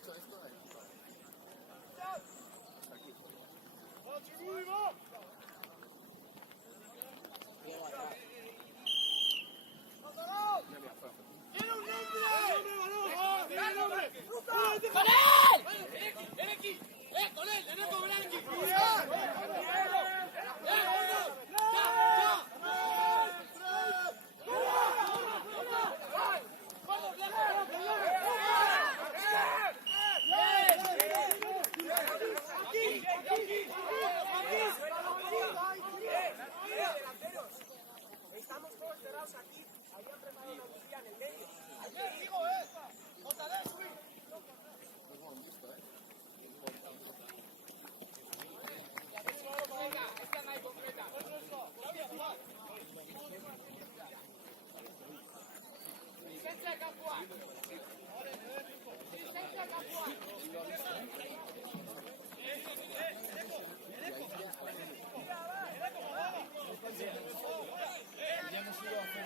hecho esto, ¡Con él! ¡Con él! ¡Tenemos Blanqui! Estamos todos cerrados aquí. Habían preparado una lucía en el medio. ¡Ayer digo, ¡Otra subir! Venga, esta no hay concreta. Licencia Capua. Licencia Capua. ya hemos ido a hacer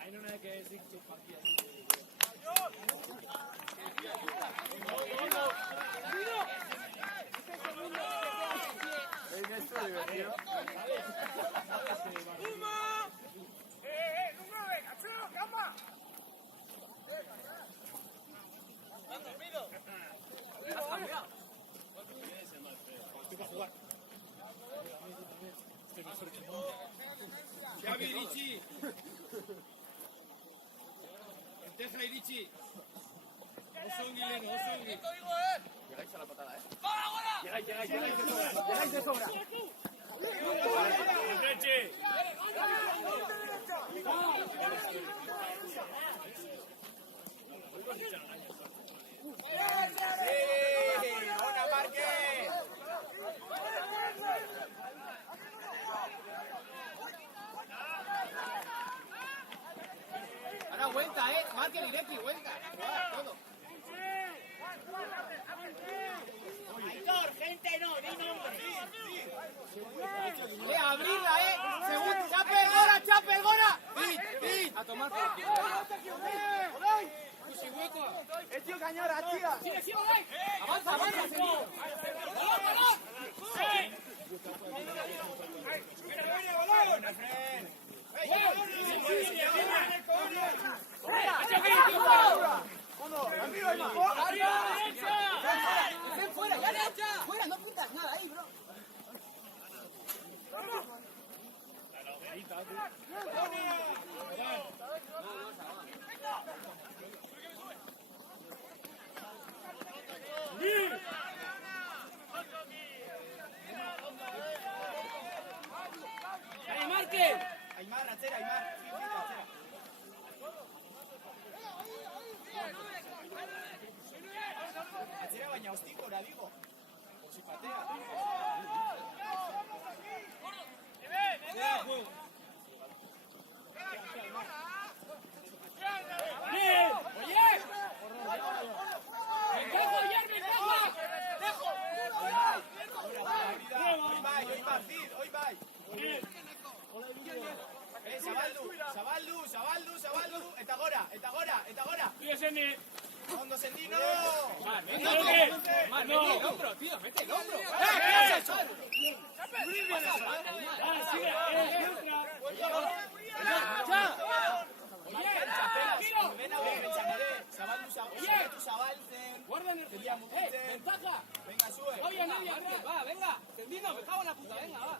Ahí no hay que decir que partida. esto divertido. Xavi, Irichi. Enteja, Irichi. Oso ongi, Leno, oso ongi. Llegáis a la patada, Llegáis de sobra. Enreche. ¡Hola, Márquez! Ahora vuelta, Márquez, Ireki, vuelta. Todo. Aitor, gente no, di nombre. Abrirla, Segundo, Chapel, Gora. A tomar. El tío Cañora, tía. Avanza, señor. ¡Balón! ¡Fuera, ya! ¡Fuera, no pintas nada ahí, bro! ¡Ahí, Márquez! Aymar, Rachera, Aymar. Rachera baina hostikora, digo. Por si patea. Hoy va. Zabaldu, eta gora. Ieseni! ¡Fondo, Sendino! Venga, mete el hombro, tío, mete el hombro. ¡Ventaja! Venga, sube. Oye, Nadia, va, venga. Sendino, me cago en la puta, venga, va.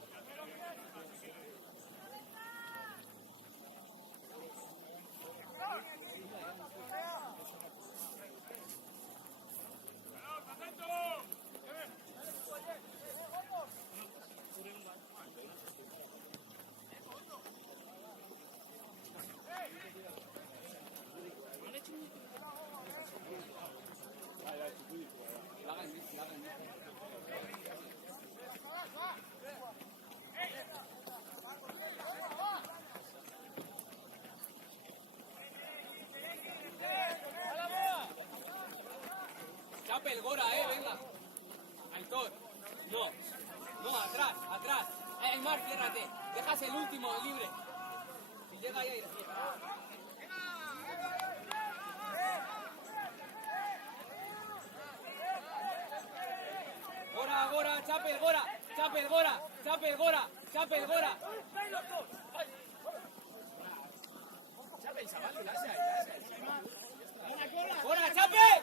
Chape el Gora, venga. Aitor. No, atrás. Aymar, ciérrate. Dejas el último libre. Si llega ahí, Gora, chape el Gora. Gora, chape.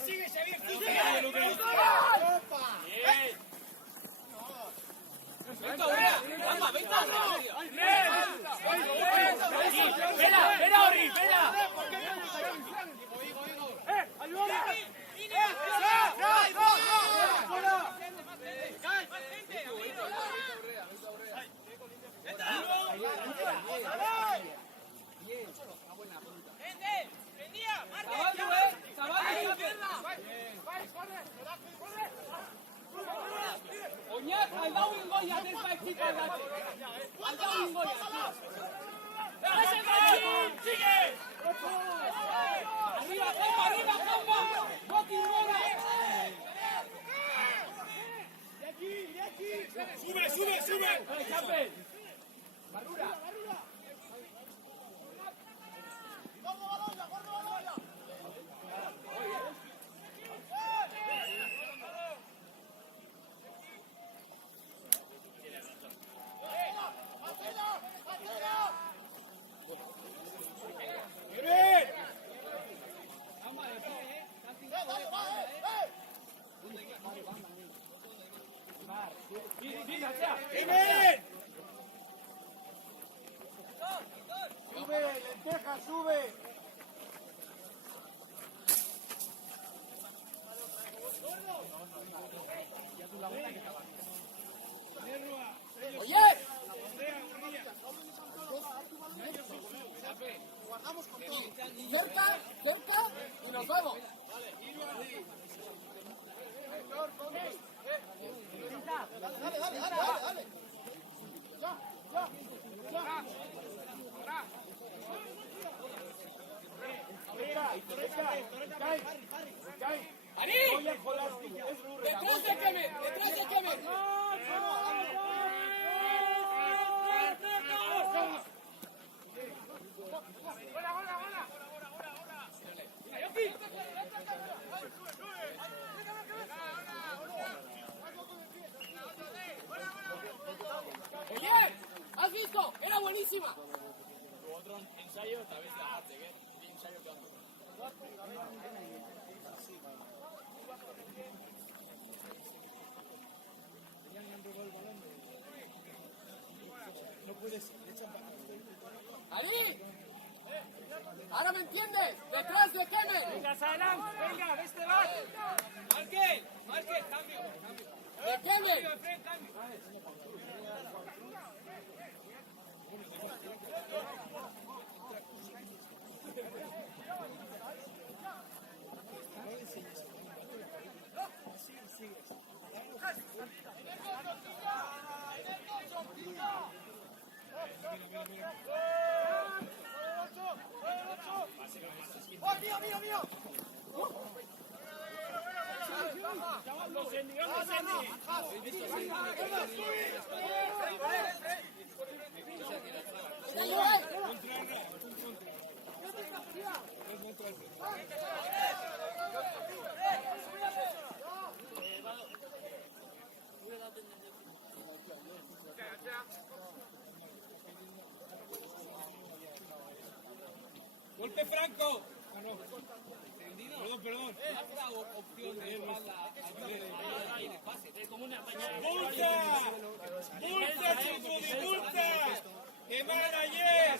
Sigue, Xavier. Venga, ¡Vela, Ori, vela! Oñat, al dau un Goya, des va equipo al dau un Goya. Arriba, Jamba. Boqui, Gora. ¡Sube! Chape. Sube. Oye. Guardamos con todo. Cerca y nos vamos. Dale. ¡Ari! ¡Detrás de Kemen! Oye, ¿has visto? Era buenísima. Otro ensayo, tal vez la hace, ¿qué? Ensayo que hace. No puedes. ¡Ari! ¿Ahora me entiendes? ¡Detrás de Kemen! Venga, Salam, venga, este va. Markel, cambio. ¡De Kemen! ¡Oh, mío! Los Golpe Franco. Perdón. Has dado opción de espalda a el pase. Es como una pañada. ¡Multa! ¡Multa, Chifudi, multa! ¡Que mal ayer!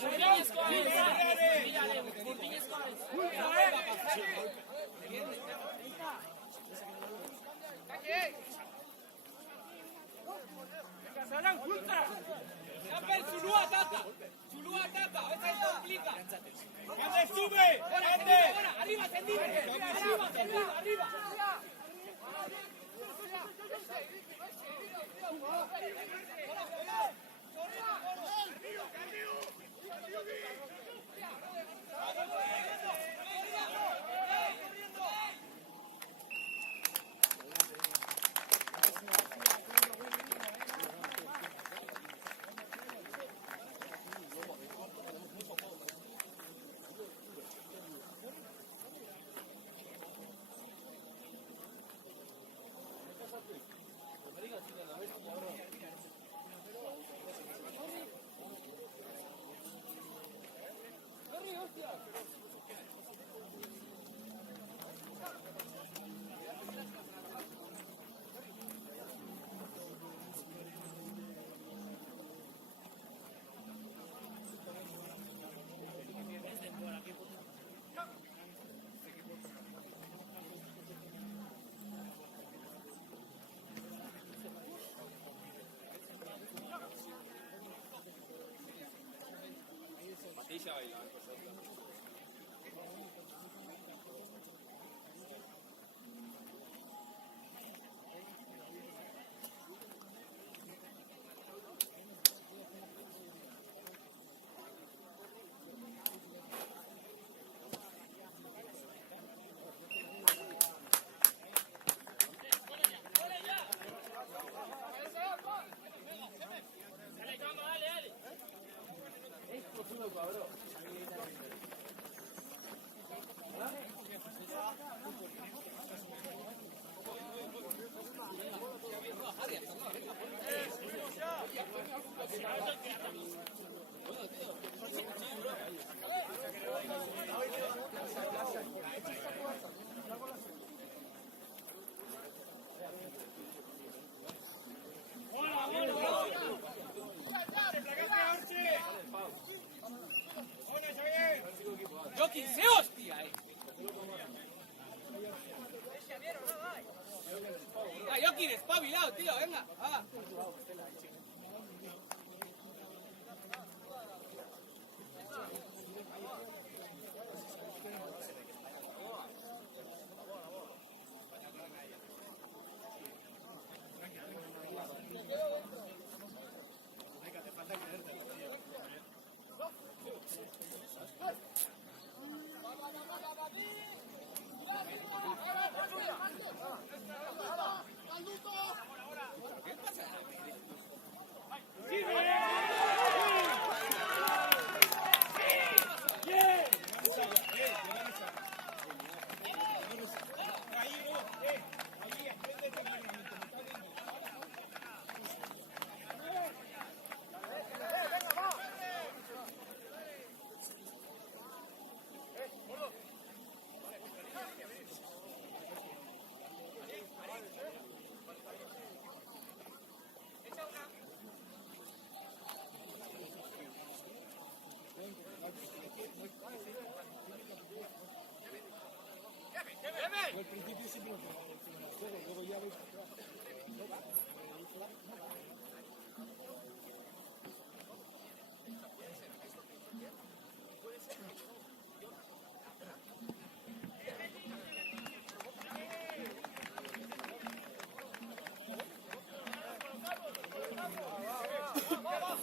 Zulu ataca. Zulu ataca. Esta es complica. ¡Ande, sube! ¡Ande! Arriba, tendido. Arriba, tendido. Arriba. Yo 15, hostia. Yo quiero espabilado, tío, venga. Al principio siempre nos ganaba el juego, luego ya veis atrás. ¡Vamos!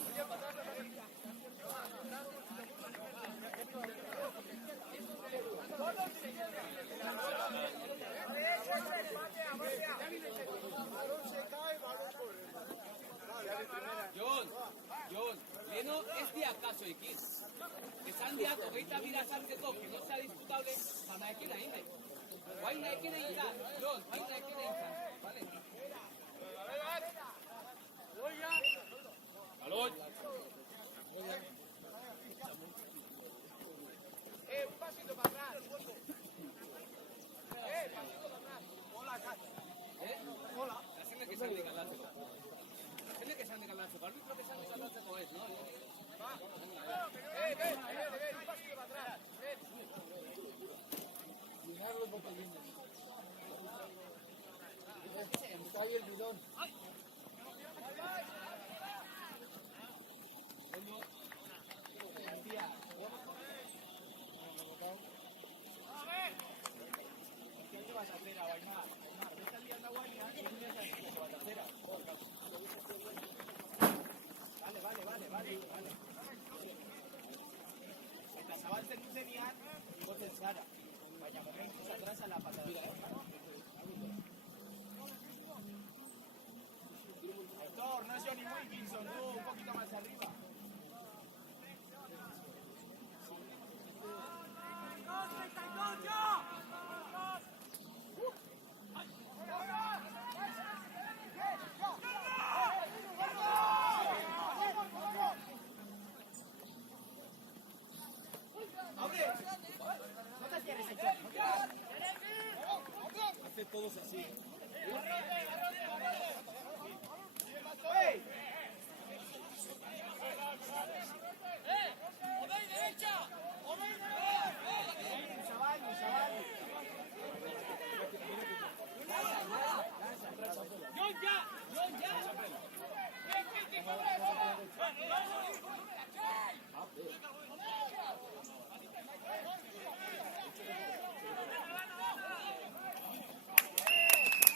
ekin. Esan diak, hogeita bira sartzeko, que no sea disputable, baina ekin egin nahi. Guain da ekin egin da, Jon, guain da ekin egin da. Vale. Balón. Un pasito para atrás. Pasito para atrás. Hola, Kat. Hola. Haceme que sean de galdatzeko. Haceme que sean de galdatzeko. Arbitro que sean de galdatzeko ez, no? Un pasito para atrás. Llenar los botellines. Está ahí el bidón. ¿Qué vas a hacer a bailar? ¿Me estás liando a bailar? ¿Qué vas a hacer? Vale. Eta zabaltzen duzenean, igotzen zara. Baina momentuz atrás a la patada. Aitor, no es Johnny Wilkinson, tú, un poquito más arriba. Hace todos así.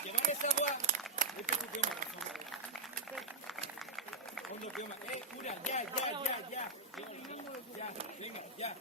Llevar esa agua. Este es tu tema. Fondo tema. Cura, ya. Venga, ya.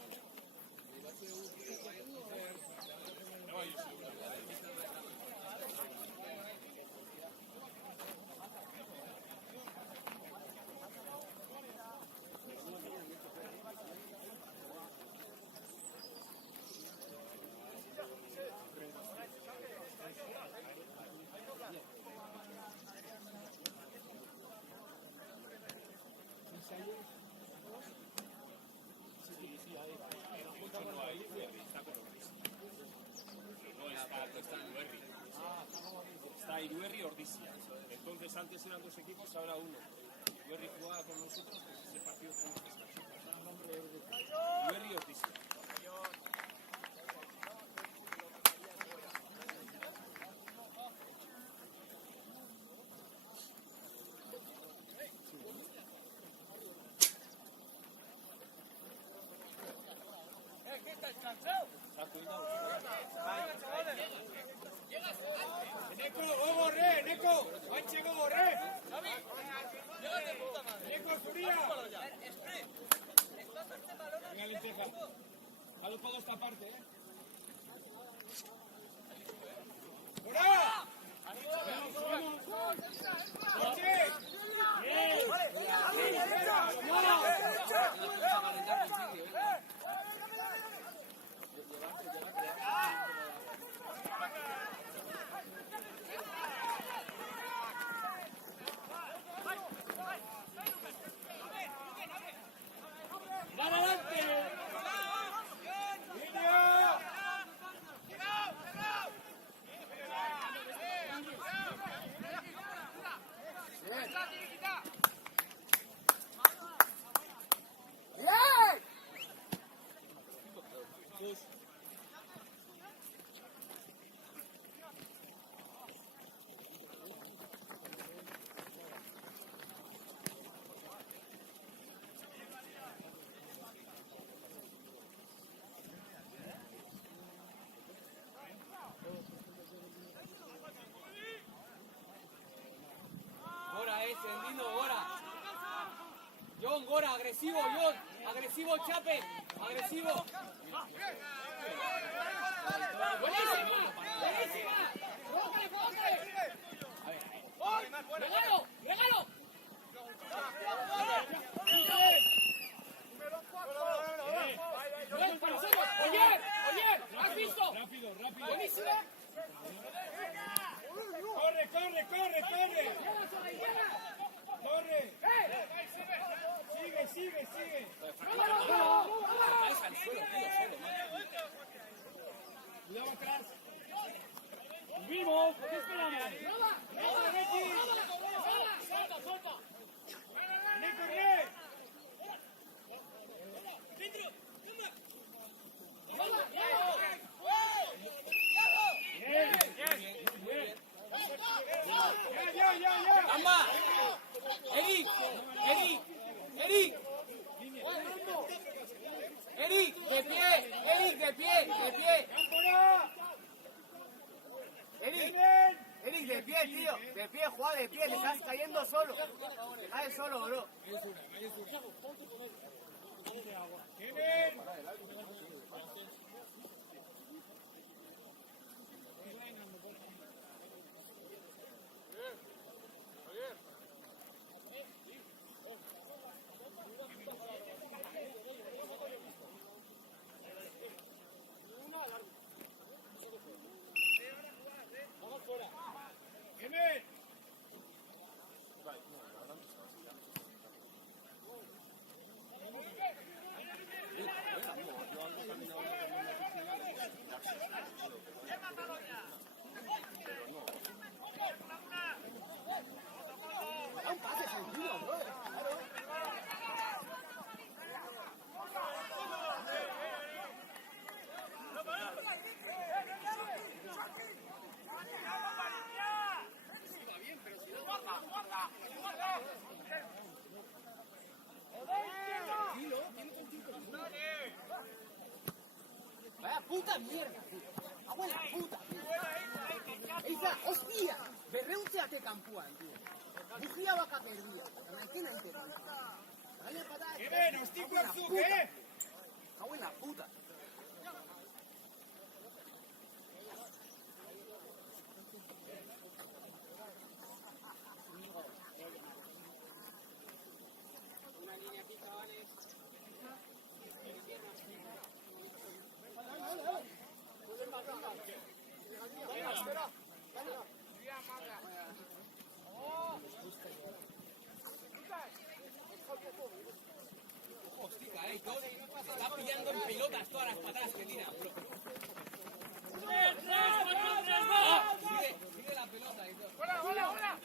Está Iruerri Ordizia. Entonces antes eran dos equipos, ahora uno. Iruerri jugaba con nosotros, pues ese partido fue Iruerri Ordizia. Neko, guantxe gogorre! Neko, zuria! Venga, Lenteja. Jalo todo esta parte, ¡Fuera! Jon, Gora, agresivo, Jon. Agresivo, Chape. Agresivo. ¡Buenísima! ¡Buenísima! ¡Póngale, póngale! ¡Regalo! ¡Regalo! ¡Amba! ¡Eric! ¡Eric! ¡Eric! ¡Eric! ¡De pie! ¡Eric! ¡De pie! ¡De pie! ¡Eric! ¡Eric! ¡De pie, tío! ¡De pie, juega de pie! ¡Le estás cayendo solo! ¡Te caes solo, bro! ¡Vaya puta mierda, tío! ¡Abuela puta, tío! ¡Esa, hostia! Berreutzeak kanpuan, tío! Bugia bakak erdia. Naikena ite. Gaina patada. Hemen, ostikoak zuk, eh? Abuela puta. Una línea fija, ¿vale? Hostia, está pillando en pelotas todas las patadas que tira, bro. Sigue la pelota y todo. ¡Hola!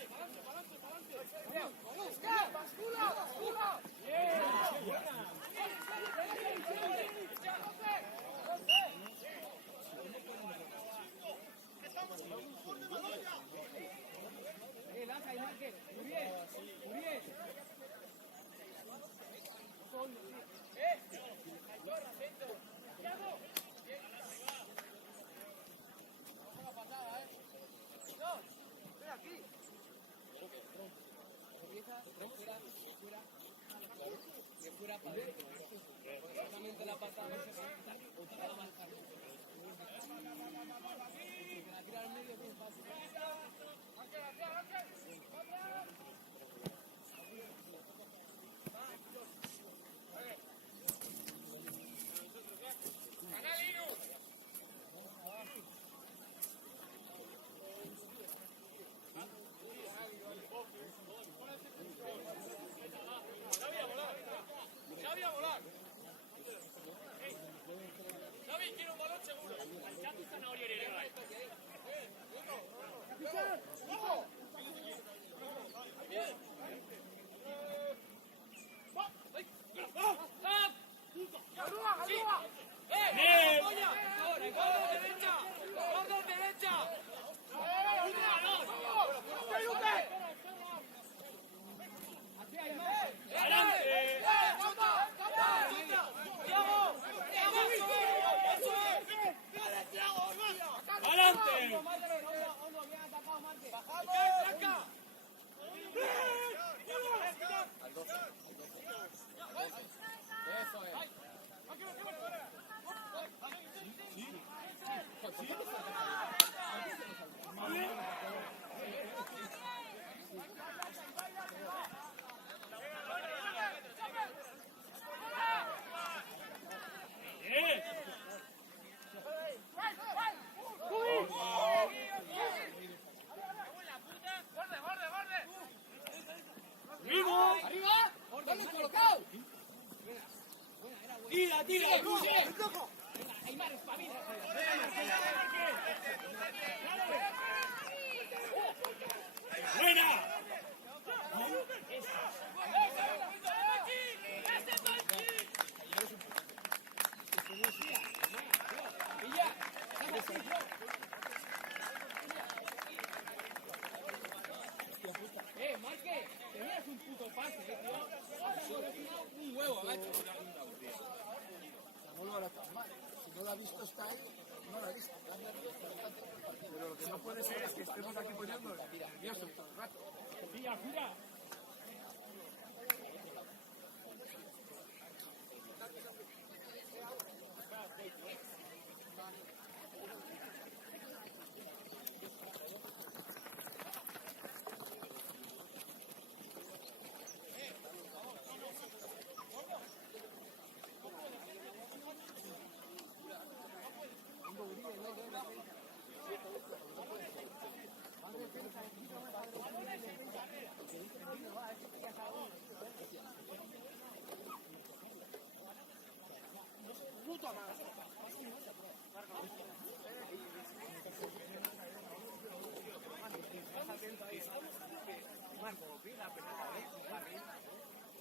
Lanza y marque. Uriel. De fuera para adentro. Exactamente la patada. La tira al medio muy fácil. la ha visto está ahí, no la ha visto. Pero lo que no puede ser es que estemos aquí poniendo nerviosos todo el rato. ¡Gira, gira!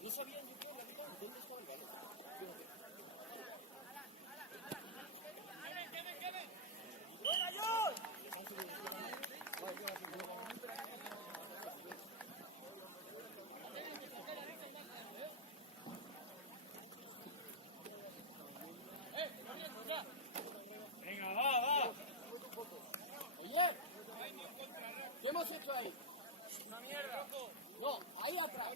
No sabían yo creo, dónde estaba el balón. Venga, va. Oye, ¿qué hemos hecho ahí? Una mierda. No, ahí atrás.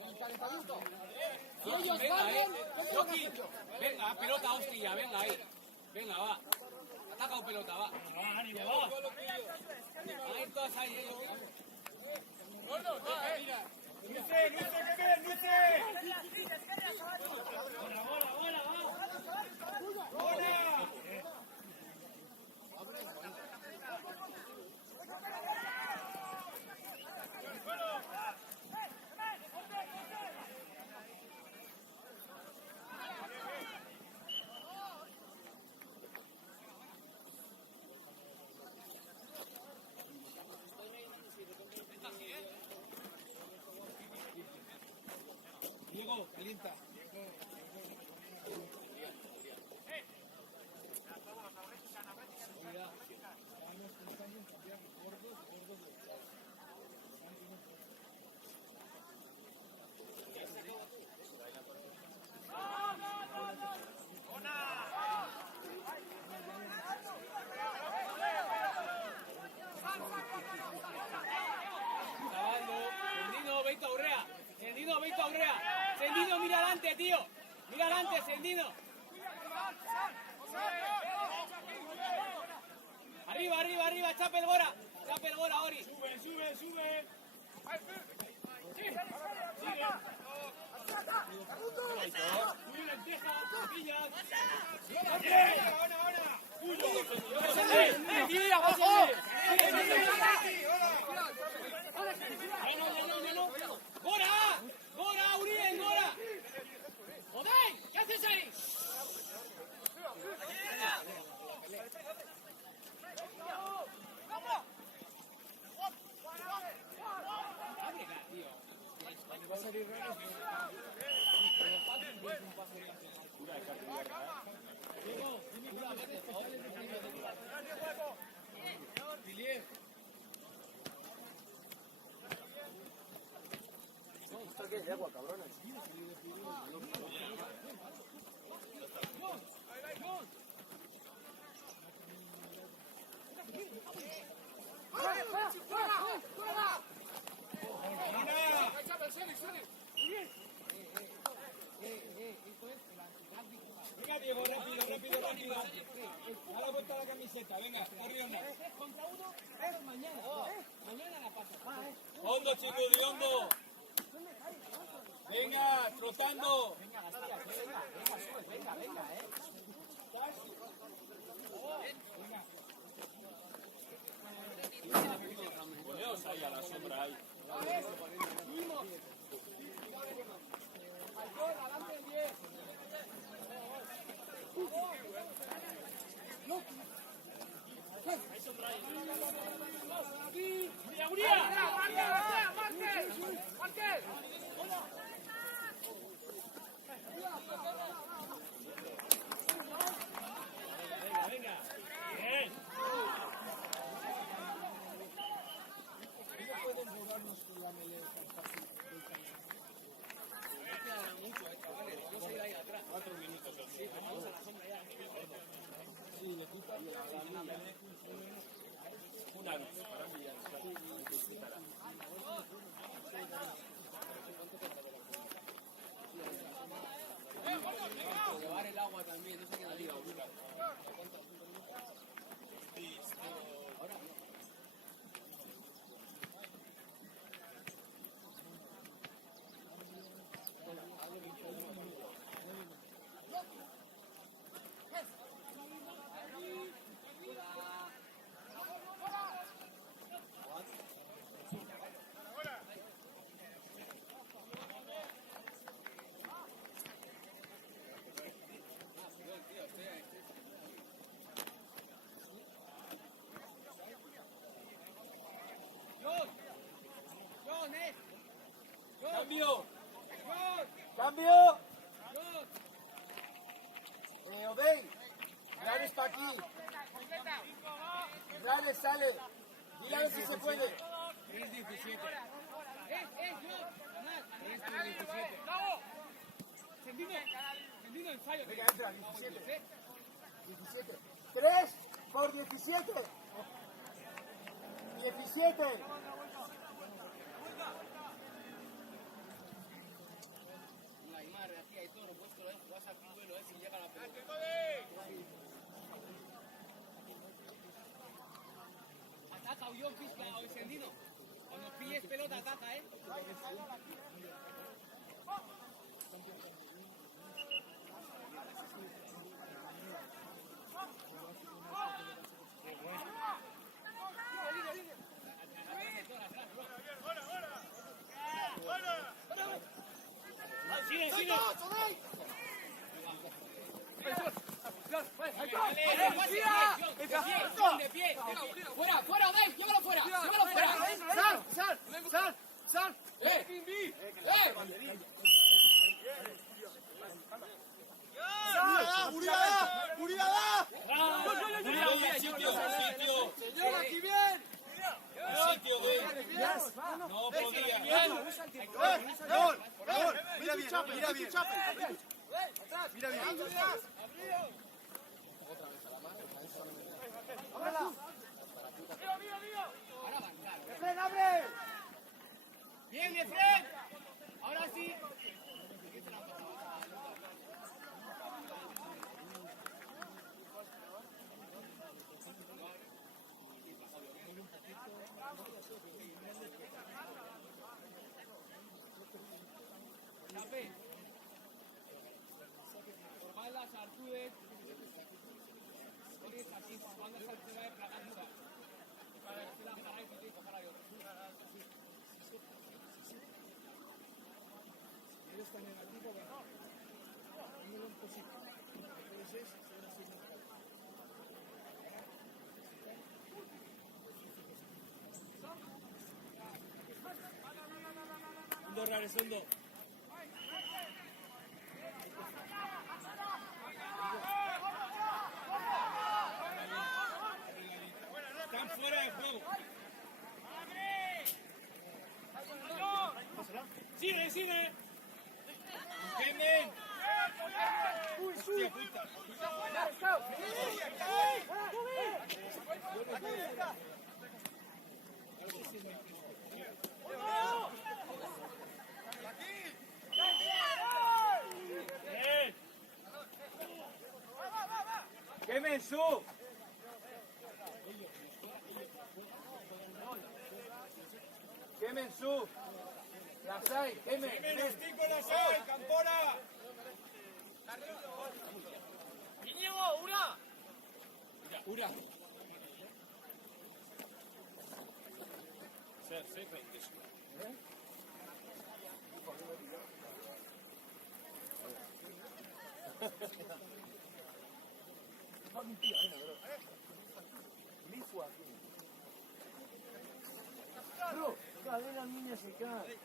El calentamiento. Si ellos Venga, salen, ¿qué tenemos Joaquín, hecho? venga, pelota, hostia, venga ahí. Venga, va. Ataca o pelota, va. Va, ánimo, va. Van a ir todas ahí, ¡Luce, que quede, luce! ¡Bola, va! ¡Bola! Diego, calienta. Sendino, Víctor Urrea. Sendino, mira adelante, tío. Mira adelante, Sendino. Arriba, Chapel Gora, Ori. Sube. Muy lenteja, tortillas. ¡Gora, Uriel, Gora! ¡Joder! ¿Qué haces ahí? ¿Esto qué es de agua, cabrones? Venga, Diego, rápido. Da la vuelta a la camiseta, venga, corriendo. Contra uno, mañana. Mañana la pasa. Hondo, chicos, de hondo. Venga, trotando. Poneos ahí a la sombra ahí. Cambio. Cambio. Obey. Rares para aquí. Rares sale. Mira a ver si se puede. 3-17. Sendino, ensayo. Venga, entra, 17. 17. 3 por 17. 17. La Aymar, aquí hay todo lo puesto, vas al vuelo, si llega la pelota. Ataca, Uyón, Pisca, o Sendino. Cuando pilles pelota, ataca, Sigue, sigue. De pie. Fuera, fuera, Odey, llévalo fuera. Llévalo fuera. Sal. ¡Uriada! Señor, aquí bien. No podía. Mira bien. ¡Efren, abre! Bien, Efren. Ahora sí. Chape. Espaldas, Artúes. Pones aquí, cuando se activa de plaganza. Para que la para y para yo. Eres tan negativo que no. Dímelo en positivo. Entonces, será así. Segundo, Rares, segundo. Están fuera de juego. Sigue. Kemen. Hostia puta. Kemen, su. ¡Quemen su! ¡Las hay! ¡Quemen! Estico la sal, Campora. Íñigo, una. Ura. Ser eso. Bro, cadena niña se cae.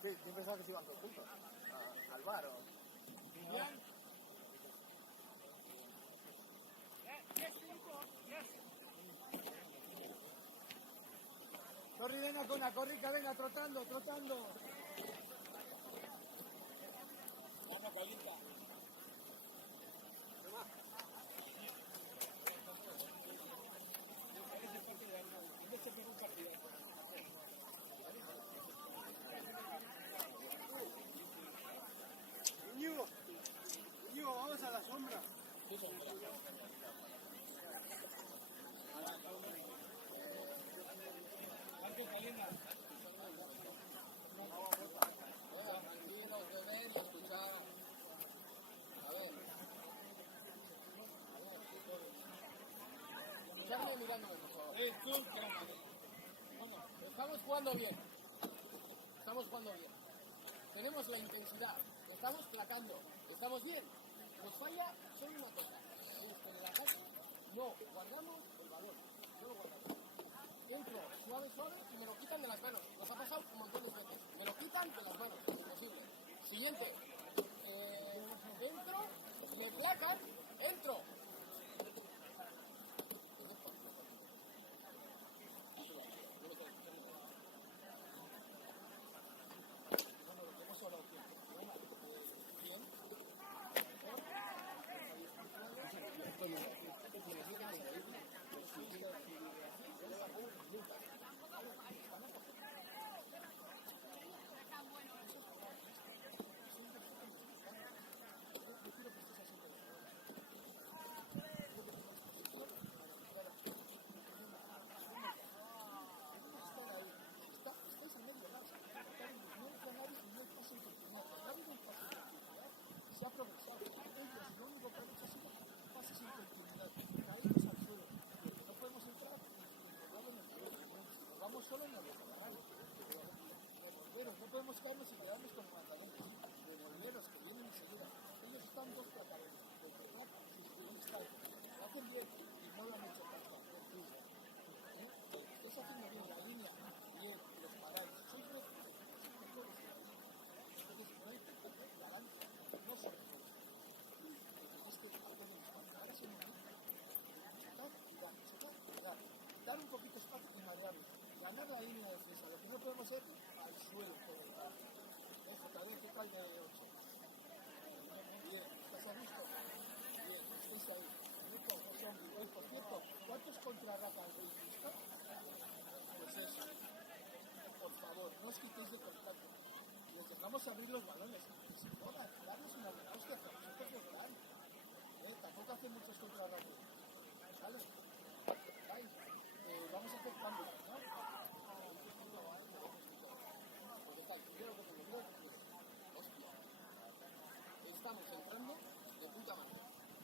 Sí, yo pensaba que se iban todos juntos. Al bar o... Corri, venga, Cona, corrica, venga, trotando. Vamos, Colita. Íñigo, vamos a la sombra. Escuchadme mirándome, por favor. Estamos jugando bien. Tenemos la intensidad. Estamos placando. Estamos bien. Nos falla solo una cosa. Es que en el ataque no guardamos el balón. No lo guardamos. Entro suave y me lo quitan de las manos. Nos ha pasado un montón de veces. Me lo quitan de las manos. Imposible. Siguiente. Entro. Me placan. Entro. Se ha progresado. Ellos lo único que han hecho ha sido pases sin continuidad, caídos al suelo. No podemos entrar nos vamos solo en la revolveros, no podemos caernos y quedarnos con pantalones. Revolveros que vienen enseguida. Ellos están dos plataformas. Lo hacen bien y no lo han hecho tanto. Estáis haciendo bien la línea, bien, los paráis. Sois mejores. Entonces, no hay que perder la lanza. No son mejores. Es que hacen los pantalones en el dar un poquito espacio y marearlo. Ganar la línea de defensa. Lo que no podemos hacer al suelo todo el rato. JD, ¿qué tal de 8? Bien, ¿estás a gusto? Bien, estáis ahí. Por cierto, ¿cuántos contrarratas veis visto? Pues eso. Por favor, no os quitéis de contacto. Les dejamos abrir los balones. Si no, darles una buena hostia, que a vosotros os dan. Tampoco hacen muchos contrarratos. ¿Vale? Vamos a hacer cambios, ¿no? Estamos entrando de puta madre.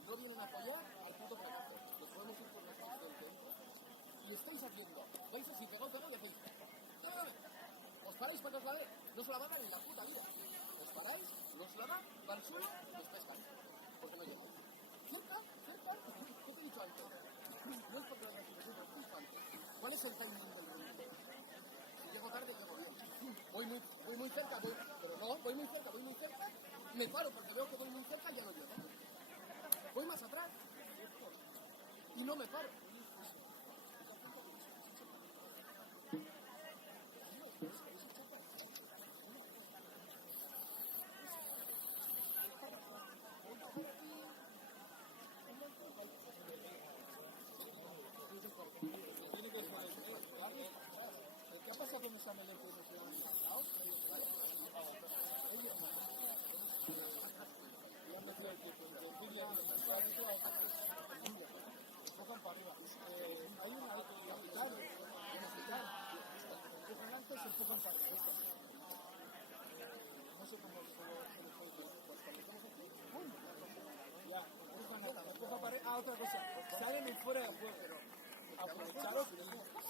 No vienen a apoyar al puto proyecto. Los podemos ir por la parte del centro. Y estáis haciendo. ¿Veis así? Pegado todo y hacéis. Os paráis cuando os la dé. No se la van a dar en la puta vida. Os paráis, no os la dan, va al suelo y os pescan. Porque no llegan. Cerca. ¿Qué te he dicho antes? No es porque lo hayas dicho, es justo antes. ¿Cuál es el timing del momento? Si llego tarde, llego bien. Voy muy cerca, pero no, voy muy cerca. Me paro porque veo que voy muy cerca y ya no llego. Voy más atrás y no me paro. ¿Qué ha pasado con esa melena que nos llevan a y han metido el tiempo entre el vídeo y los habituales empujan para arriba. Hay una capital, empujan antes y empujan para arriba. No sé cómo se lo puede decir. Cuando estamos aquí, ¡pum! Ya, empujan para arriba. Otra cosa, salen en fuera de juego, pero aprovecharos y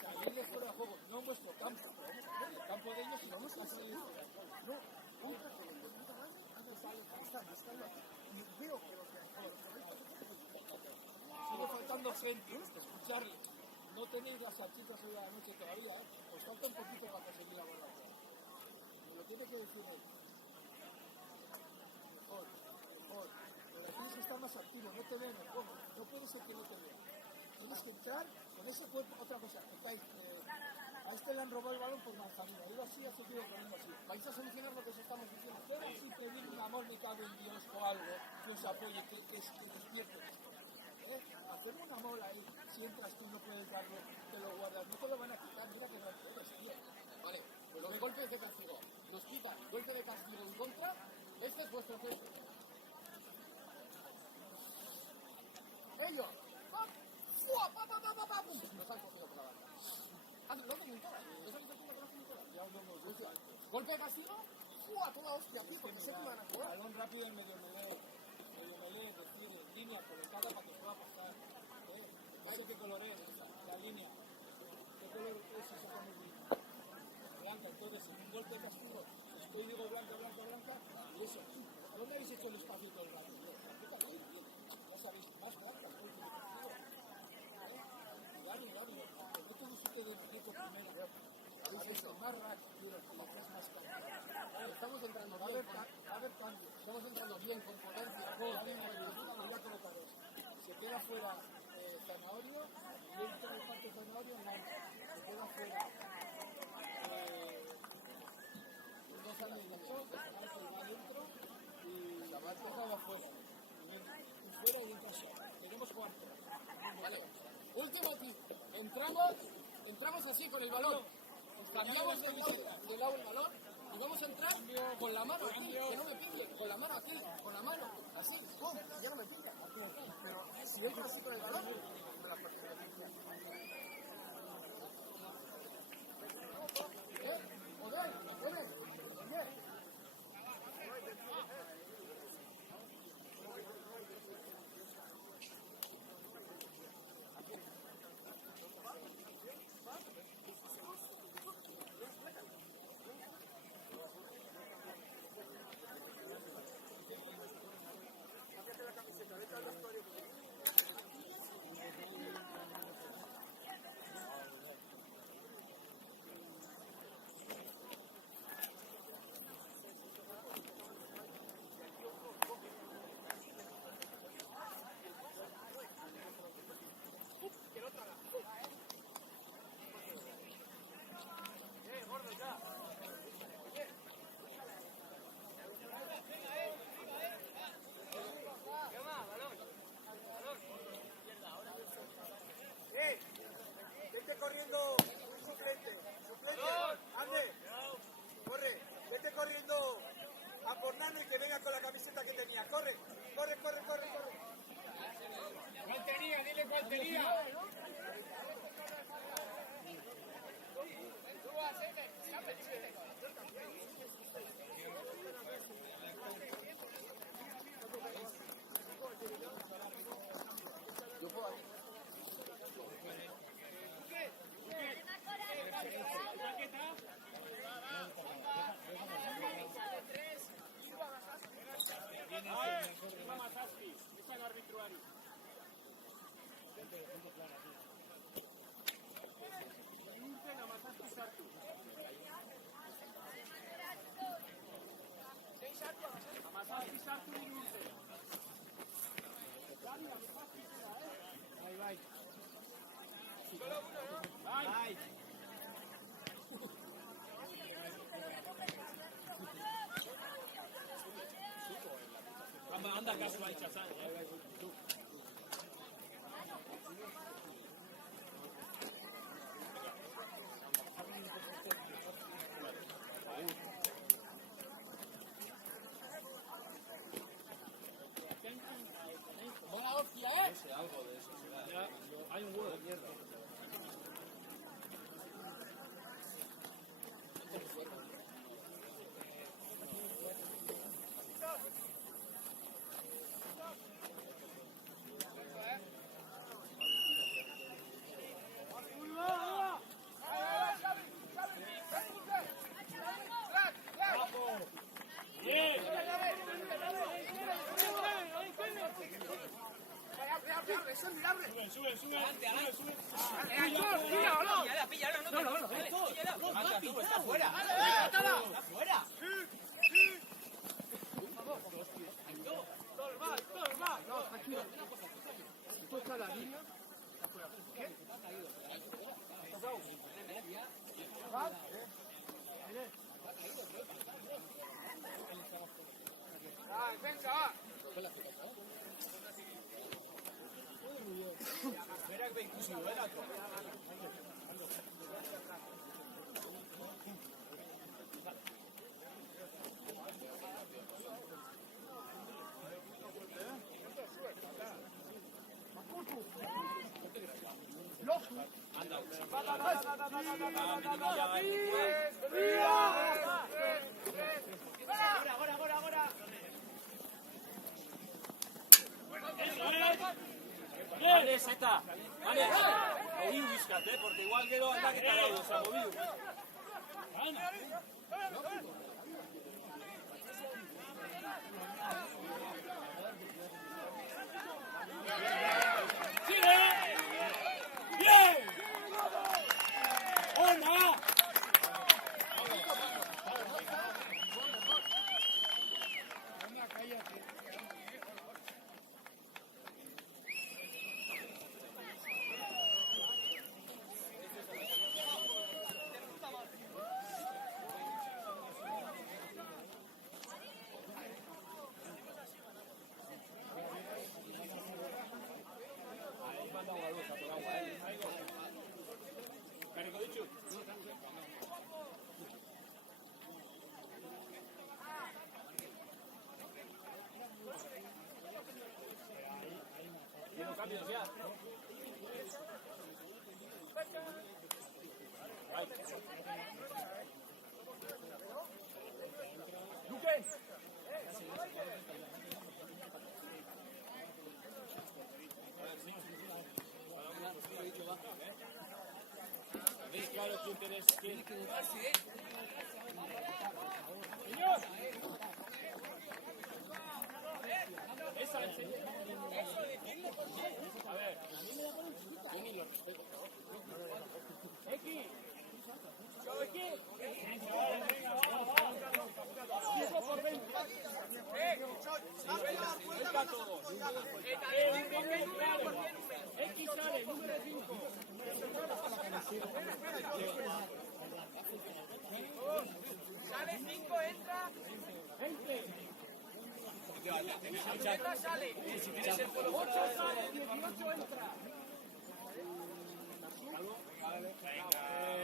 salir de fuera de juego, no en vuestro campo, en el campo de ellos y vamos a salir de fuera de juego. No, contra con el de puta madre, están y veo que los de sigue faltando gente, escucharle. No tenéis las salchichas hoy a la noche todavía, os falta un poquito para conseguir la bola. Me lo tiene que decir él. Mejor, pero tienes que estar más activo, no te ven, ¿cómo? No puede ser que no te vean. Tienes que entrar con ese cuerpo. Otra cosa, a este le han robado el balón por Manzanilla. Iba así, ha seguido poniendo así. ¿Vais a solucionar lo que os estamos diciendo? Pero si pedir un amor, me cago en Dios o algo que os apoye, que despierte esto. Hacer un amor ahí, si entras tú no puedes darlo, te lo guardas, no te lo van a quitar, mira que no puedes, tío. Vale, los golpes de castigo. Nos quitan golpe de castigo en contra. Este es vuestro jefe. Ellos. ¡Pam! ¡Fua! ¡Pam, pam, pam, pam, pam! Nos han cogido por la banda. Ah, lo hacen en todas. ¿Nos habéis dado cuenta que lo hacen en todas? Ya os lo hemos dicho. Golpe de castigo. ¡Fua! Toda hostia, tío, porque sé que me van a jugar. Balón rápido en medio melee, decir, en línea, colocada para que pueda pasar. No sé qué color es la línea. ¿Qué color es esa con el línea? Blanca, entonces en un golpe de castigo, estoy digo blanca, blanca, blanca, y eso. ¿Dónde habéis hecho el espacio todo el rato? Ya sabéis, más blanca, el golpe de castigo. Cuidado, que no te guste de muñeco primero. Habéis hecho más rack, quiero que lo hagas más cambio. Estamos entrando Va a bien. haber cambios. Estamos entrando bien, con potencia. Voy a colocar eso. Se queda fuera Zanahorio y entra el parte Zanahorio en la se queda fuera dos años dentro, va dentro y la marca va afuera. Y fuera y entra solo. Tenemos cuarto. Vale. Último tip. Entramos así con el balón. Cambiamos de lado el balón y vamos a entrar con la mano aquí, que no me pille, con la mano aquí, con la mano, así, ¡pum! Ya no me pilla. Pero si entro así con el balón, me la partida. Joder, joder, bien. Vete corriendo, suplente, ande, corre, vete corriendo a por Nano y que venga con la camiseta que tenía, corre. ¿Cuál tenía? Dile cuál tenía. Anda, caso ahí, chazán. Buena hostia, ¿eh? Algo de eso será. Hay un huevo de mierda. Sube. Píllalo, no. Píllala, está fuera. Está fuera. exclusivo, ¿eh? Vale, Zeta. Vale. Moviu bizkat, porque igual gero aldaketa daude, oza, moviu. ¡Sigue! ¡Bien! ¡Ona! Kariko ditut? Lleno cambios ya. Luque. ¿Veis claro quién tenés? ¿Quién? Señor. Esa es. A ver. Yo ni lo respeto. X. X. Venga, por 20. Venga a todos. X sale, número 5. Sale 5, entra. 20. Entra, sale. Si tienes el polo 8 sale, 18 entra.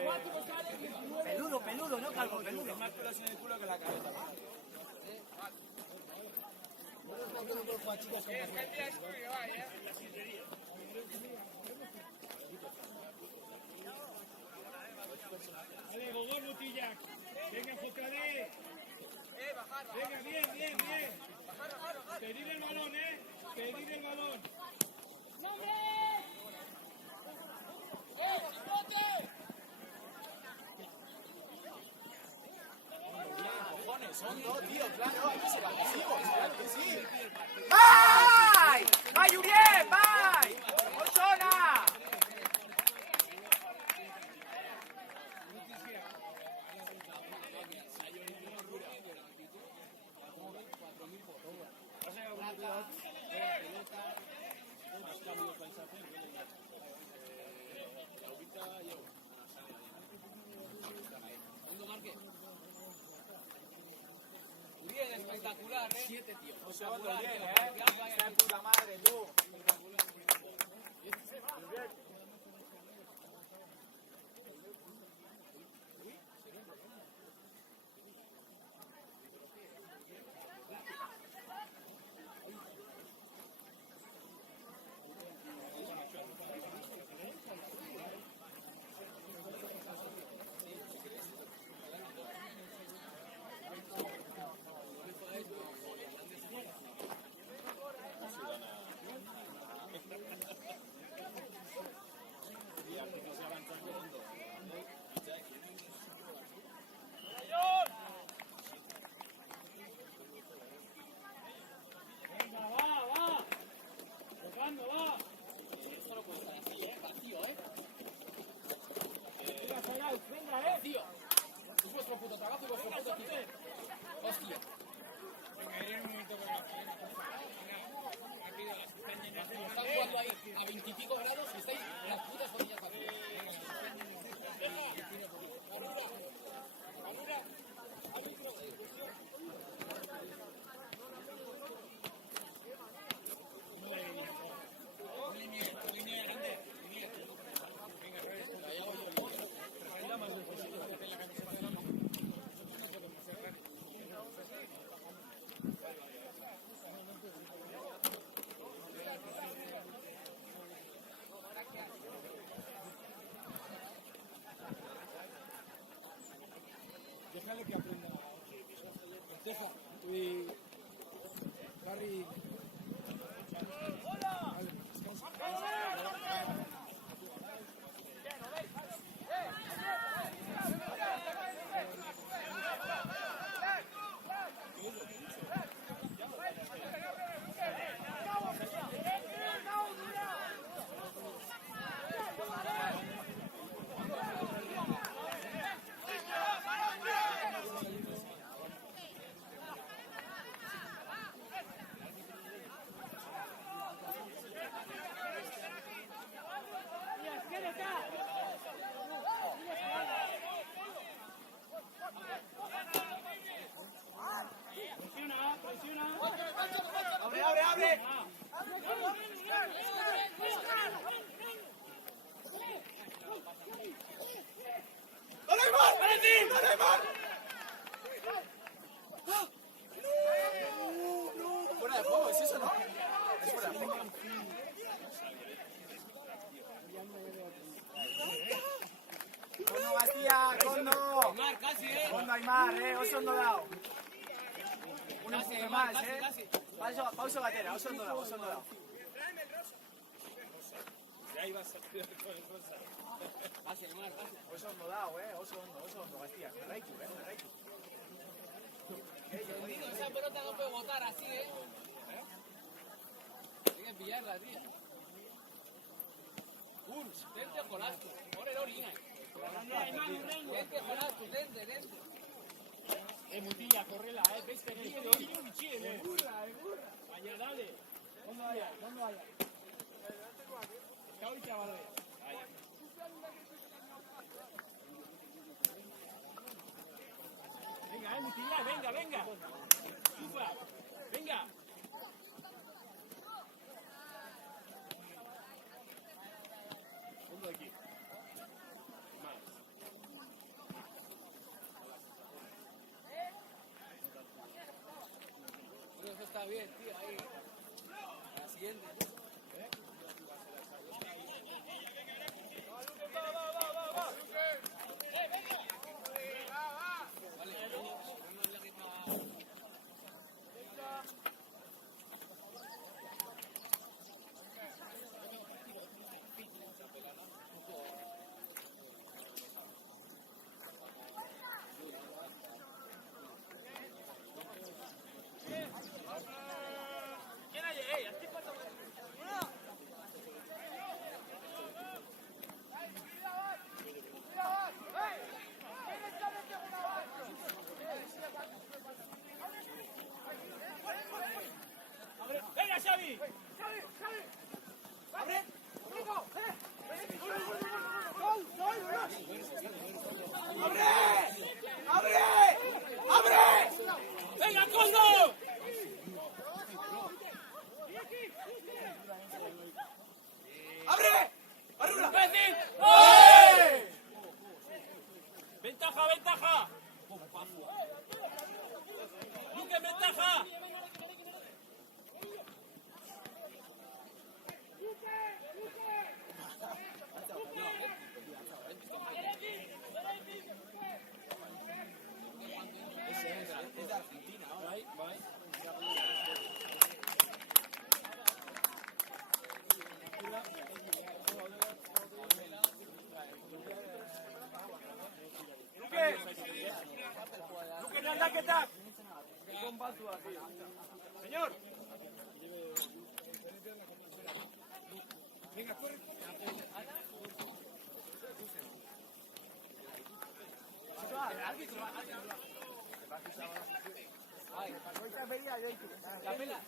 4 sale, 19. Peludo, no calvo, peludo. Más pelos en el culo que la cabeza. Vale, Gogol, Mutillak. Venga, JD. Venga, bien. Pedir el balón, Pedir el balón. Cojones, son dos, tío, claro, hay que ser agresivos, claro que sí. ¡Vai! ¡Vai, Uriel! ¡Vai! ¡Orsona! Bien, espectacular, 7, tío. No se va bien, Está de puta madre, tú. Larry. ¡Abre, abre, abre! ¡Dale, Aymar! ¡Dale, Aymar! Fuera de juego, ¿es eso, no? Es fuera de juego. Kondo, García, Kondo. Aymar, casi, Kondo, Aymar, oso ondo dao. Un Casi, empuje Aymar, más, casi. Pauso batera, oso ondo dao, oso ondo dao. Ya ibas a cuidar con el rosa. Casi, Aymar, casi. Oso ondo dao, oso ondo, García. Raiku, Raiku. Esa pelota no puede botar así, Hay que pillarla, tío. Vente con asco. Ore orina. Vente con asco, vente. Mutilla, correla, ves que ríe de orino y chile. Vaya, dale. ¿Dónde vaya? ¿Dónde vaya? Cao y chaval. Venga, Mutilla, venga. Chufa, venga. Fondo de aquí. Más. Pero eso está bien, tío, ahí. La siguiente. Venga, Xavi. Venga, Kondo. ¡Abre! ¡Arriba! Becín. Ventaja. Luque, ventaja. Luque, no aldaketa! Señor. Venga, corre. La pela.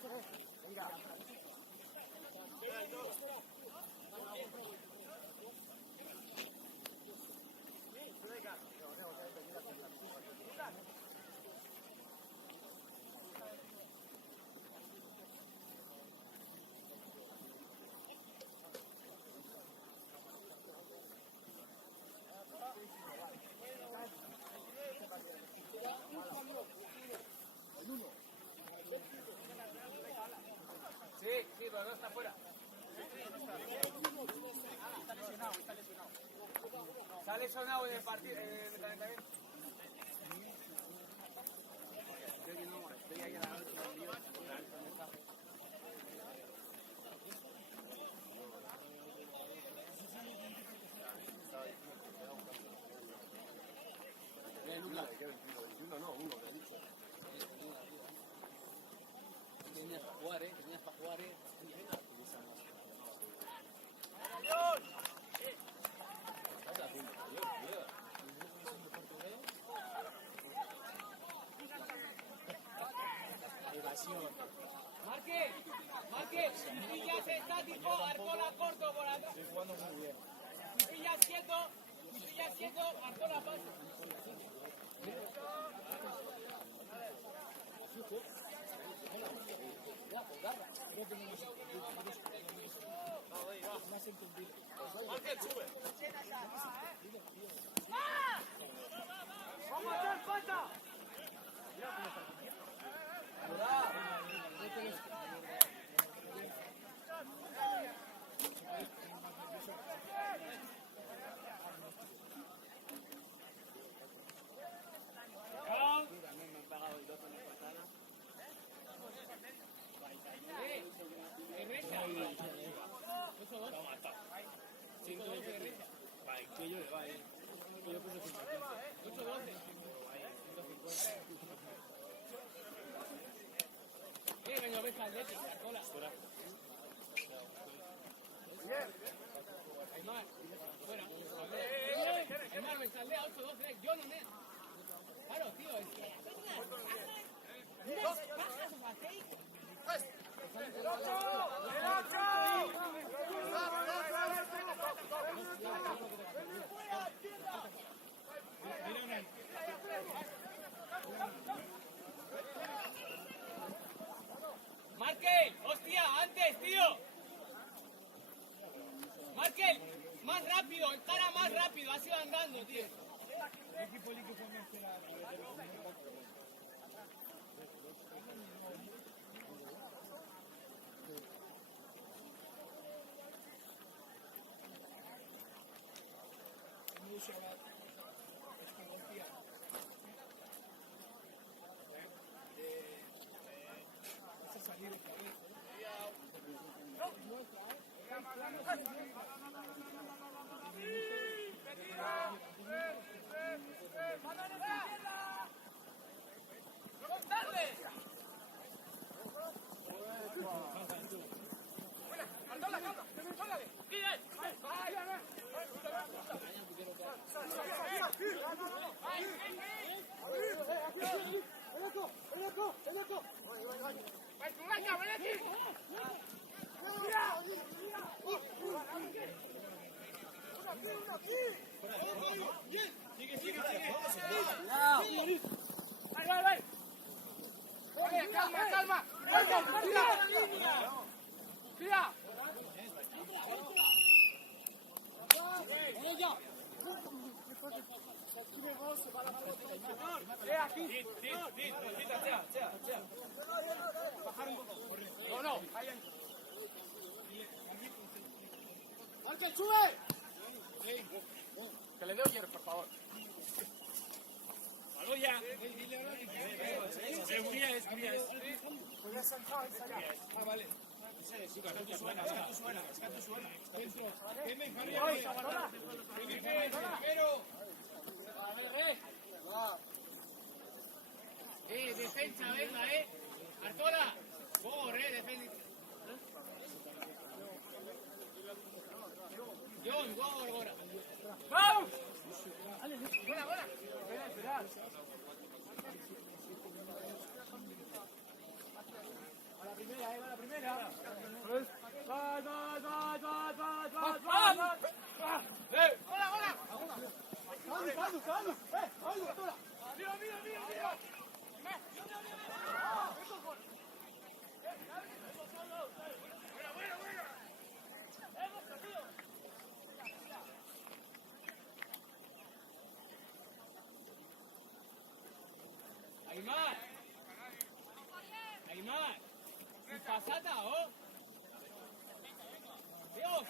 Sí, pero no está fuera. Está lesionado en el partido, en el calentamiento. Estoy ahí Marque, si pillas estático, Arcola corto volando. Estoy jugando muy bien. Si pillas quieto, Arcola pasa. Marque, sube. ¡Vamos a hacer falta! Venga, ves al Leti, Arcola. Aymar, fuera. Aymar, me saldea 8-12, yo no me... Claro, tío, es que... Unas cajas o aceite. ¡El 8! Markel, hostia, antes, tío. Markel, más rápido, encara más rápido, has ido andando, tío. Calma. Tira. ¡Markel, sube! Que le dé Oyer, por favor. ¡Aló ya! Seguridad es. Ah, vale. Es que tú suena. Defensa, venga, Artola, corre, defensa. John, go ahora. ¡Vamos! Buena. Esperad. A la primera. Mira. Aymar, si pasata, ¿oh? Dios.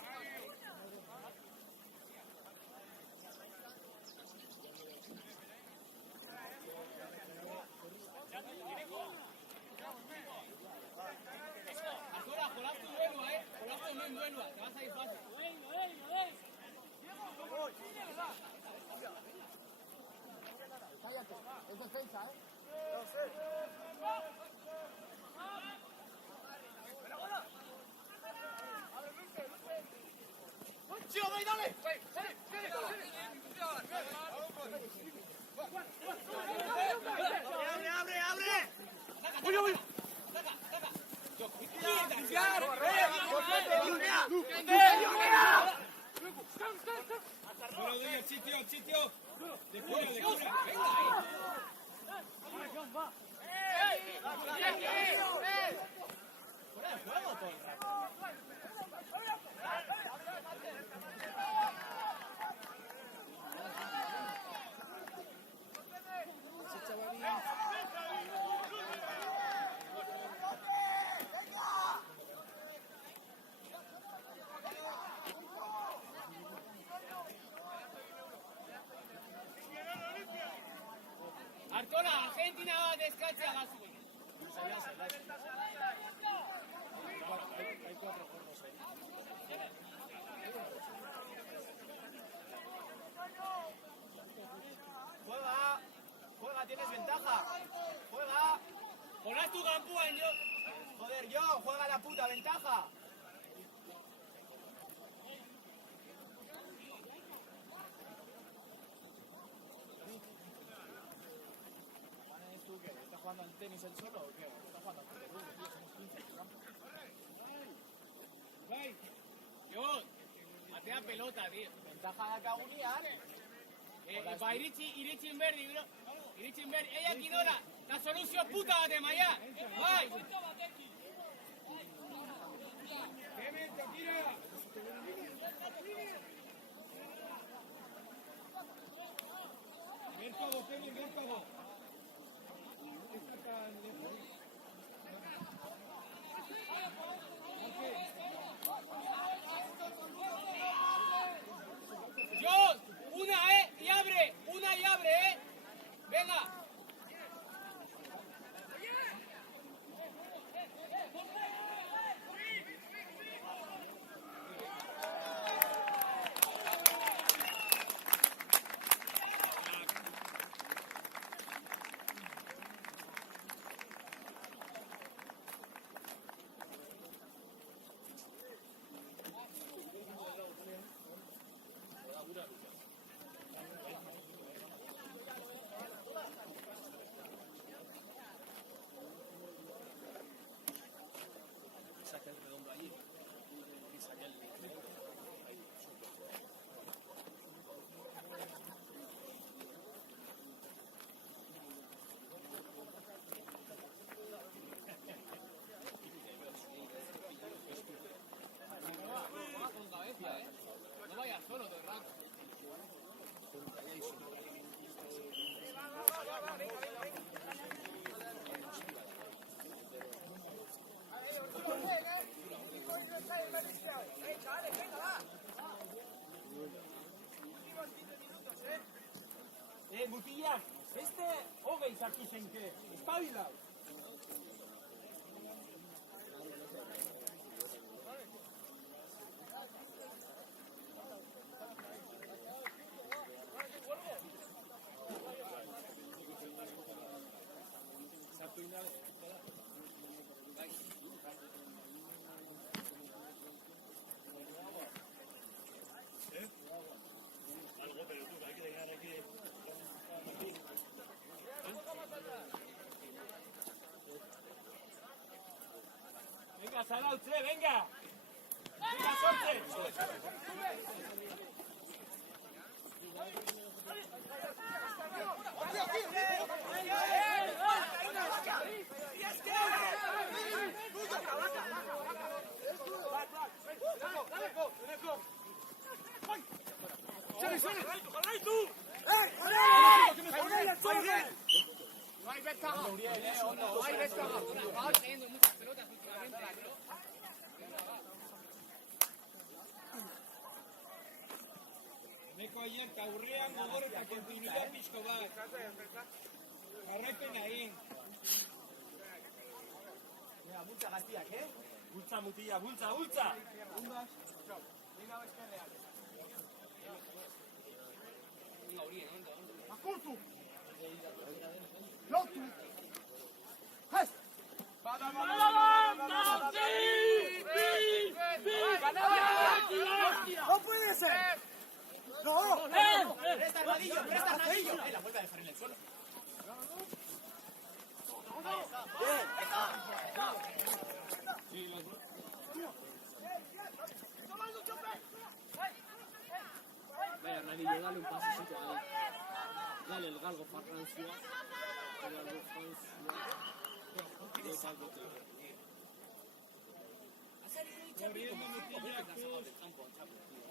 Ahora, colás tu vuelo, colás tu vuelo, te vas a ir fácil. Cállate, es defensa, No sé. Bueno, Díaz, sitio. De fuera. Venga. Artola, Argentina descansa la suya. Hay 4 juegos ahí. Juega, tienes ventaja. Juega. Ponás tu campúa en yo. Joder, yo, juega la puta ventaja. ¿Tú qué? ¿Estás jugando al tenis el solo o qué? ¿Estás jugando al fútbol? Tío, somos 15 en el campo. Yo, matea pelota, tío. Ventaja de Cagunian. Va iritsi berdi, bro. Iritsi berdi. Ella kinora. La soluzio puta bat emaia. Bai. Mercado. Dios, una, y abre, venga. Saca el redondo ahí. Y saca el... Con cabeza, no vayas solo todo el rato. Mutilak, hogei sartu zenke, espabila. Venga, Zarautze, venga. Venga, Sortze. No hay ventaja. No hay ventaja. Estaba teniendo muchas pelotas últimamente, bro. Neko ayer taurrean gogor eta kontinuidad pixko bat. Jarraipen egin. Mira, multza gaztiak, Bultza mutila, bultza. Venga, Uri, ¿no? Akurtu! Lotu! Hez! ¡No puede! que ser! ¡No! ¡Presta armadillo! La vuelve a dejar en el suelo. Vaya, Ravillo, dale un pasecito ahí. Dale el galgo para Francia. El galgo Francia.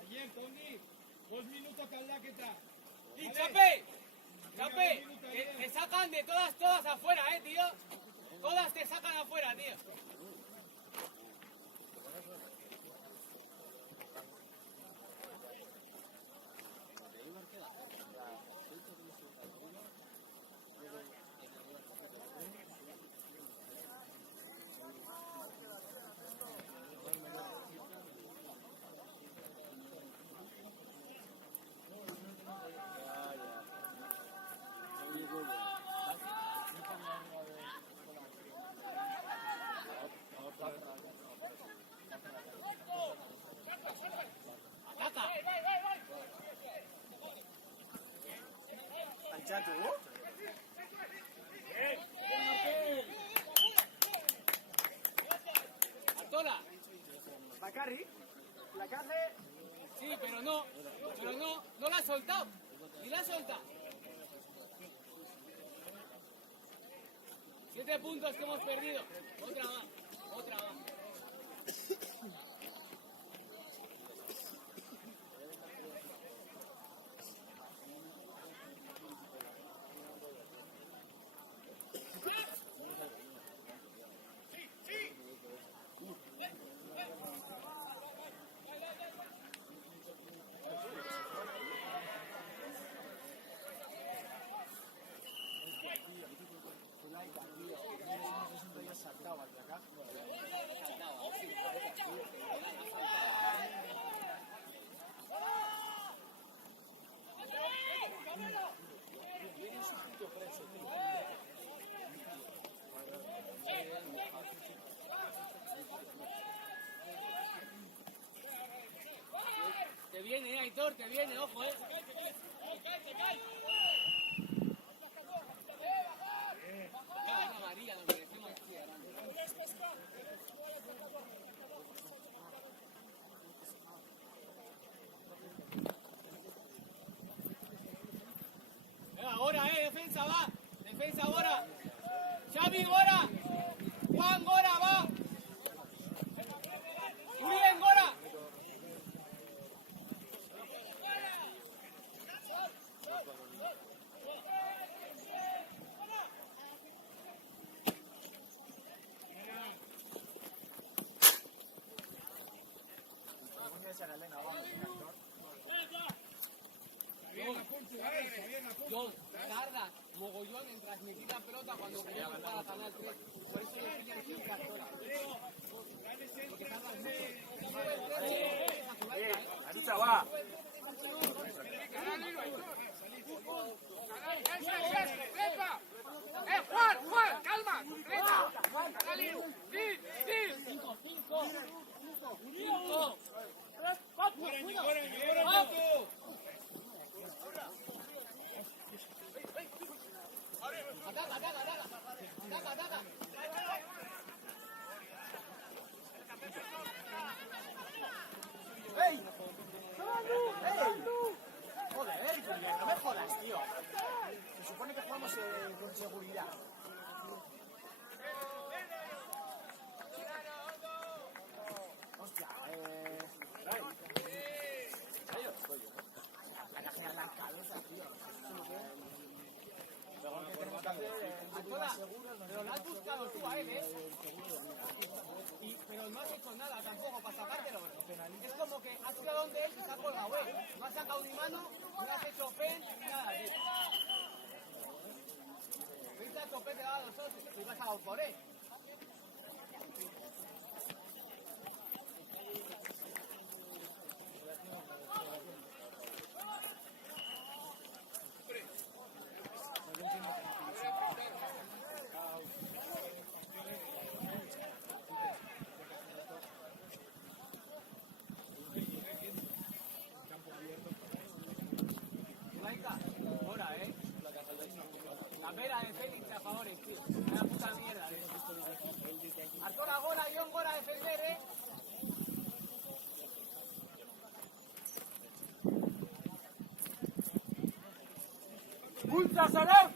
Ayer, Toni, 2 minutos aldaketa. ¡Y Chape! ¡Chape! Que te sacan de todas afuera, tío. Todas te sacan afuera, tío. Altxatu. ¡Artola! Bakarrik, plakaje. Sí, pero no la ha soltado. Ni la ha soltado. 7 puntos que hemos perdido. Otra más. Te viene, Aitor, te viene, ojo, Una amarilla, nos merecemos aquí, ahora, defensa, va. Defensa, ahora. Xavi, ahora. Juan, ahora, va. Uriel, ahora. John, tarda mogollón en transmitir la pelota cuando jugamos para Canal 3. Por eso le pillan 5 horas. Porque tardas mucho. Aritza, va. Juan, calma. Ataca. ¡Ey! Joder, no me jodas, tío. Se supone que jugamos con seguridad. Hostia, hay que girar la cabeza, tío. Luego que tenemos que hacer Pero la has buscado tú a él, pero no has hecho nada tampoco para sacártelo. Es como que has ido donde él y se ha colgado, no has sacado ni mano, no has hecho pen, ni nada, tío. Viste a Topé que daba a los otros y vas a por él. ¡Venga, Sarau!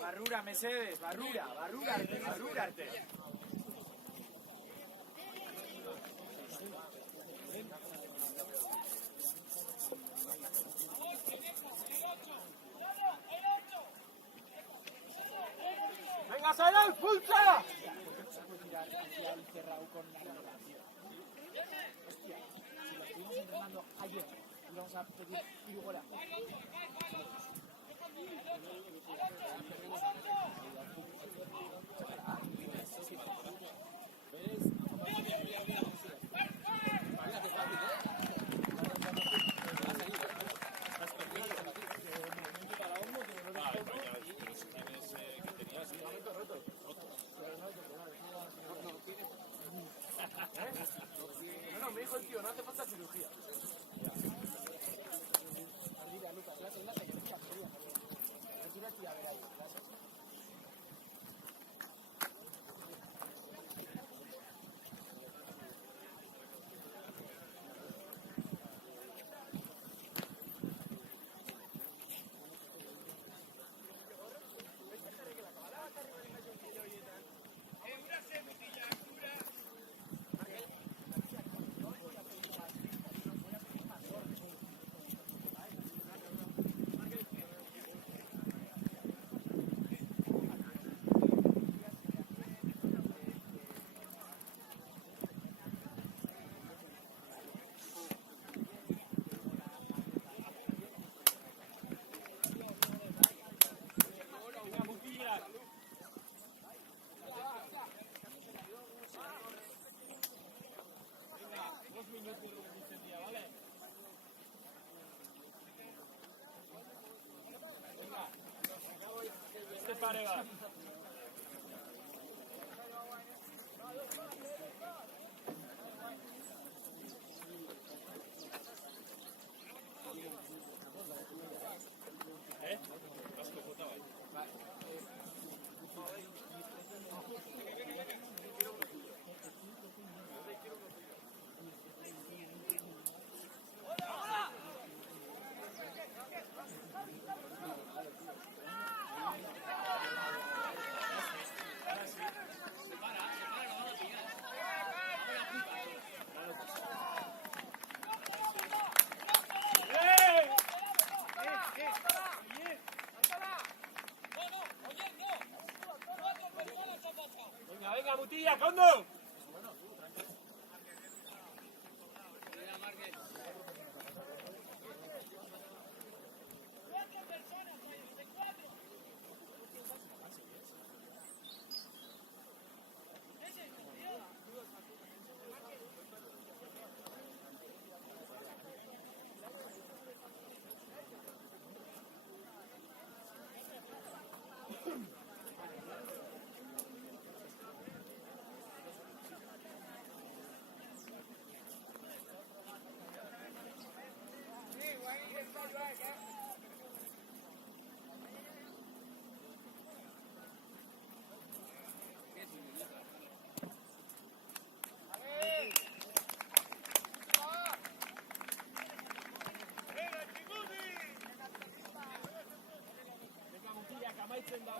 Barrura, Mercedes, barrurarte. ¡Venga, Sarau, pulsa! No, me dijo el tío, no hace falta cirugía. Este pare va. Venga, Mutilla, Condo.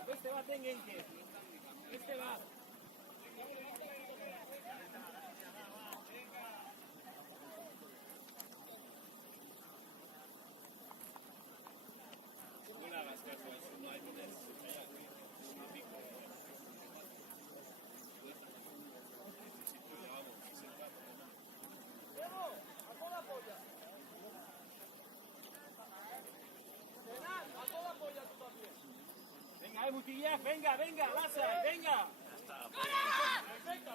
Beste baten gehiago. Beste bat. Mutilla, venga, Lázaro, venga. Perfecto.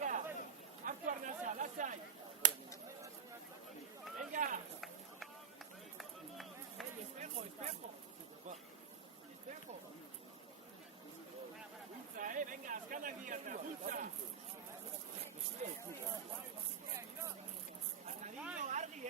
venga. Hartu arnasa, lasai. Venga. Espejo. Espejo. Bultza, venga, azkanak diata, bultza. Arnadillo, argi,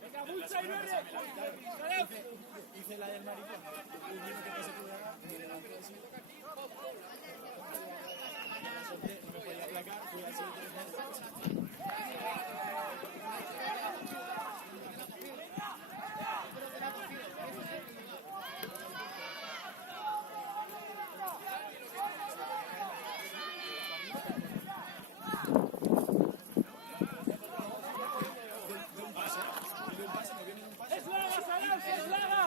Venga, bultza, Iberri. Hice la del maricón. Que se puede dar. No me podía aplacar. Fui al siguiente. ¡Eslava, Salam, eslava!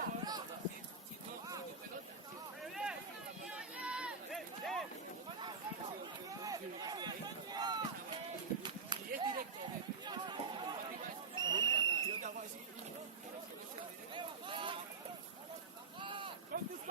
Y es directo. Yo te hago así. ¡Cantus!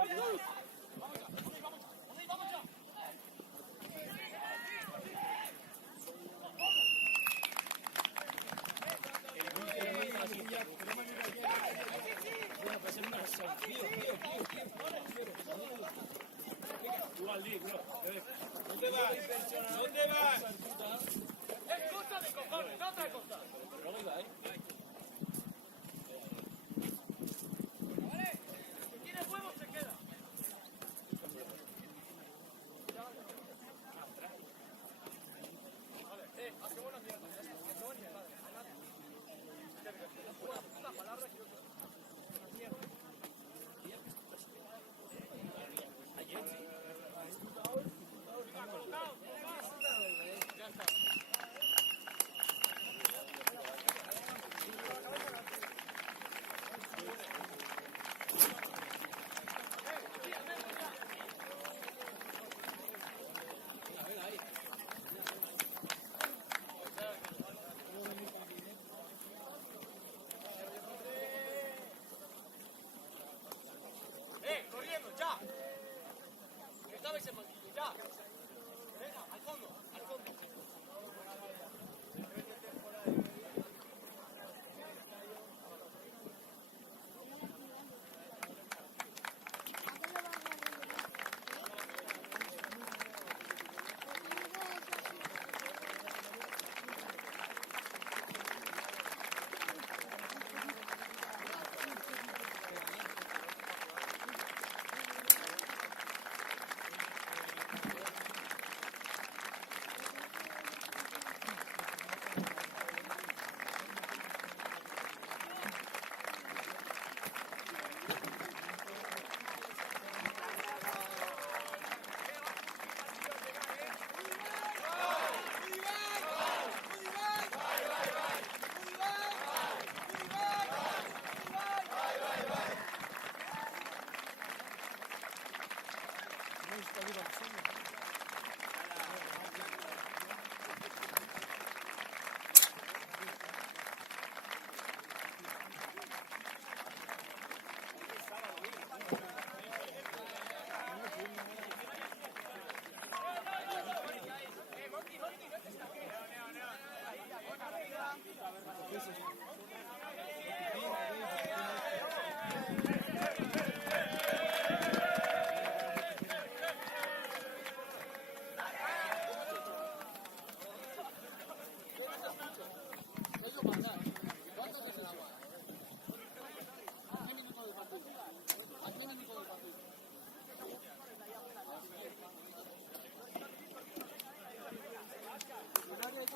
¿Dónde vas? ¿Dónde vas? Es cosa de cojones, no otra cosa. Pero no iba, Vale, si tiene huevos se queda. Vale, hace buenas mierdas. Una palabra que otra. Corriendo, ya. Estaba ese bandido, ya. Venga, al fondo, al fondo.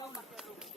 bomba.